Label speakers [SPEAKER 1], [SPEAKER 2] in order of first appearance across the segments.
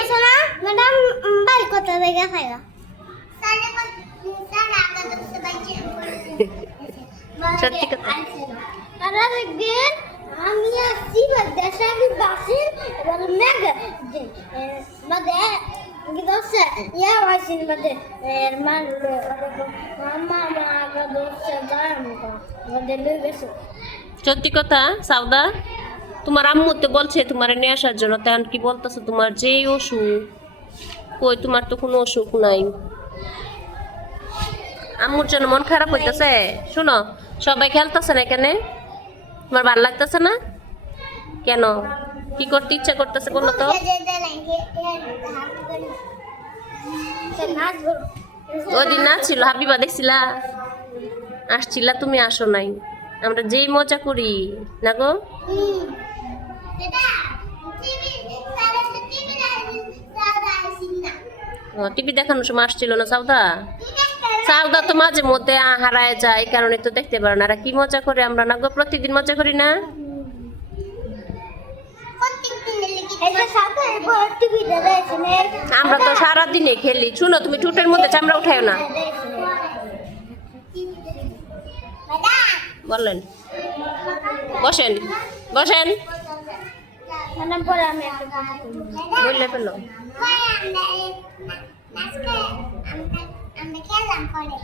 [SPEAKER 1] আছে না madam by কত জায়গা খাইলা
[SPEAKER 2] সত্যি কথা।
[SPEAKER 1] আমি আসছি দেশে আমি বাসি এবার মেঘ মধ্যে গিয়ে ইয়া বাসিন মধ্যে এর মামা মা দোষে যায় মধ্যে লই গেছে।
[SPEAKER 2] সত্যি কথা সাউদা তোমার আম্মু তো বলছে তোমার নিয়ে আসার জন্য তখন কি বলতেছে তোমার যে অসুখ? কই, তোমার তো কোনো অসুখ নাই। আম্মুর জন্য মন খারাপ হইতেছে? শুনো, সবাই খেলতেছে না এখানে? তোমার ভালো লাগতেছে না? কেন? কি করতে ইচ্ছা করতেছে বলো তো? ওই দিন না ছিল হাবিবা দেখছিলা? আসছিলা, তুমি আসো নাই। আমরা যেই মজা করি, না গো? টিভি দেখানোর সময় আসছিল না সাউদা? সাউদা তো মাঝে মধ্যে হারায় যায় এই কারণে তো দেখতে পারো না। আর কি মজা করে আমরা না গো প্রতিদিন মজা করি না? আমরা তো সারা দিনে খেলি। শুনো তুমি টুটের মধ্যে চামড়া উঠাও না। বললেন বসেন। বসেন।
[SPEAKER 1] পরে আমি একটা
[SPEAKER 2] বললে ফেলো।
[SPEAKER 1] আমরা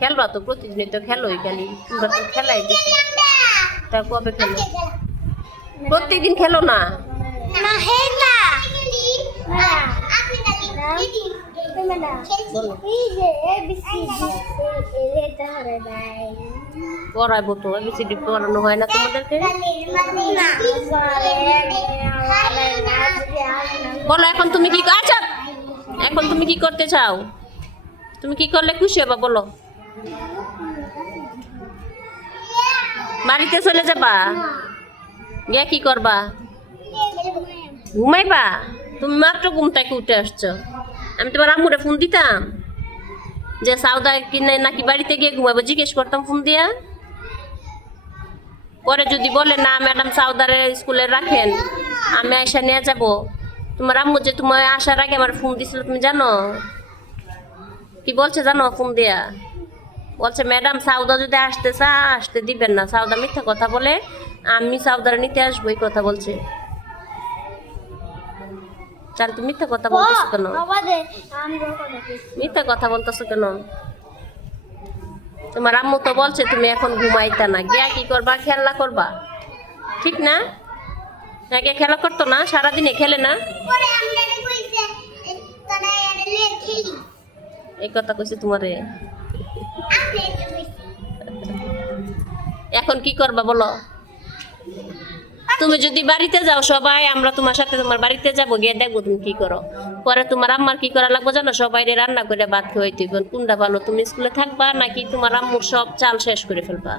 [SPEAKER 2] খেলবা তো প্রতিদিনই তো খেলোই খালি তোমরা তো খেলাই দিচ্ছি তা কবে খেল? প্রত্যেকদিন খেলো না?
[SPEAKER 1] না হে
[SPEAKER 2] পড়াইবো তো এবিসিডি পড়ানো হয় না তোমাদেরকে? বলো, এখন তুমি কি আচ্ছা এখন তুমি কি করতে চাও? তুমি কি করলে খুশি হবা, বলো। বাড়িতে চলে যাবা? গিয়া কি করবা? ঘুমাইবা? তুমি মাত্র ঘুম থেকে উঠে আসছো। আমি তোমার আম্মুরে ফোন দিতাম। যে সাউদা কিনে নাকি বাড়িতে গিয়ে ঘুমাবো জিজ্ঞেস করতাম ফোন দিয়া। পরে যদি বলে, না, ম্যাডাম সাউদারে স্কুলে রাখেন, আমি আয়সা নিয়ে যাব। তোমার আম্মু যে তোমার আসার আগে আমার ফোন দিছিল, তুমি জানো? কি বলছে জানো ফোন দিয়া? বলছে, ম্যাডাম সাউদা যদি আসতে চা আসতে দিবেন না। সাউদা মিথ্যা কথা বলে, আমি সাউদারে নিতে আসব, এই কথা বলছে। চাল তুমি মিথ্যা কথা বলতেছো কেন? মিথ্যা কথা বলতেছো কেন? তোমার আম্মু তো বলছে তুমি এখন ঘুমাইতা না। গিয়া কি করবা? খেলা করবা। ঠিক না? আগে খেলা করতো না? সারাদিনে খেলে না? এই কথা কইছে তোমারে। এখন কি করবা বলো? তুমি যদি বাড়িতে যাও সবাই, আমরা তোমার সাথে তোমার বাড়িতে যাব, গিয়ে দেখব তুমি কি করো। পরে তোমার আম্মার কি করা লাগবো জানো? সবাই রান্না করে ভাত হইব। কোনটা ভালো, তুমি স্কুলে থাকবা নাকি তোমার আম্মুর সব চাল শেষ করে ফেলবা?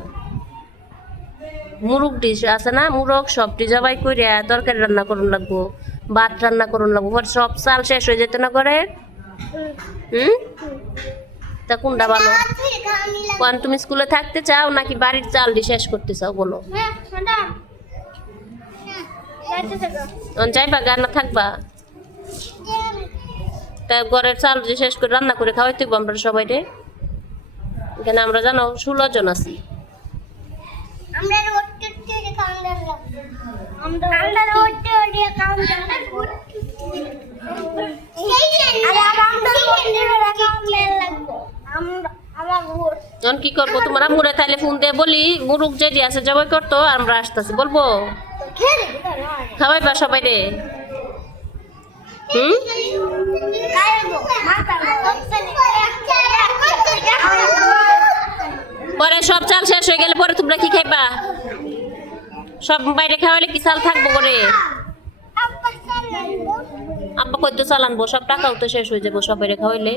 [SPEAKER 2] মুরগ ডিশ আছে না? মুরগ সবটি জবাই করে তরকারি রান্না করুন লাগবো, ভাত রান্না করুন লাগবো। পরে সব চাল শেষ হয়ে যেত না করে হুম? তা কোনটা ভালো? কোন, তুমি স্কুলে থাকতে চাও নাকি বাড়ির চাল শেষ করতে চাও বলো? যাইবা গানা থাকবা? তা ঘরের চাল দিয়ে শেষ করে রান্না করে খাওয়াইতে হইবো আমরা সবাই রে? এখানে আমরা জানো ষোলো জন আছি। কি করব? তোমার মুড়ে তাইলে ফোন দিয়ে বলি মুরুগ যেটি আছে জবাই করতো আমরা আসতেছি বলব?
[SPEAKER 1] খেলে
[SPEAKER 2] খাওয়াইবা সবাই রে। পরে সব চাল শেষ হয়ে গেলে পরে তোমরা কি খাইবা? সব বাইরে খাওয়ালে কি চাল থাকব করে আব্বা কইতো চাল আনব, সব টাকাও তো শেষ হয়ে যাব সবাই খাওয়াইলে।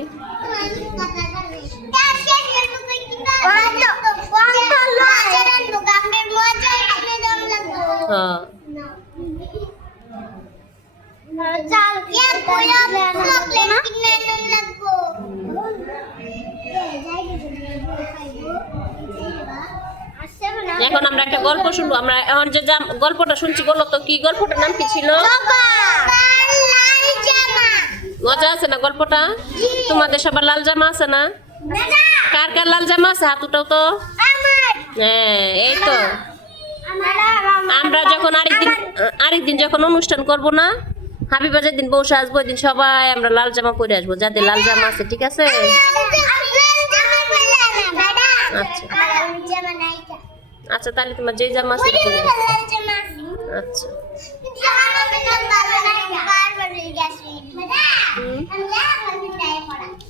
[SPEAKER 2] হ্যাঁ এখন আমরা একটা গল্প শুনব। আমরা এখন যে গল্পটা শুনছি বলো তো কি গল্পটার নাম কি ছিল? মজা আছে না গল্পটা? তোমাদের সবার লাল জামা আছে না? কার কার লাল জামা আছে? হাত উঠাও তো হ্যাঁ এই তো। আমরা যখন আরেকদিন আরেকদিন যখন অনুষ্ঠান করব না হাবিবা যেদিন বসে আসব ওই দিন সবাই আমরা লাল জামা পরে আসব। যাদের লাল জামা আছে ঠিক আছে? আচ্ছা। আচ্ছা তাহলে তোমার যে জামা আছে আচ্ছা।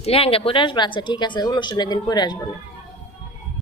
[SPEAKER 2] লেহেঙ্গা পরে আসব? আচ্ছা ঠিক আছে অনুষ্ঠানের দিন পরে আসব না।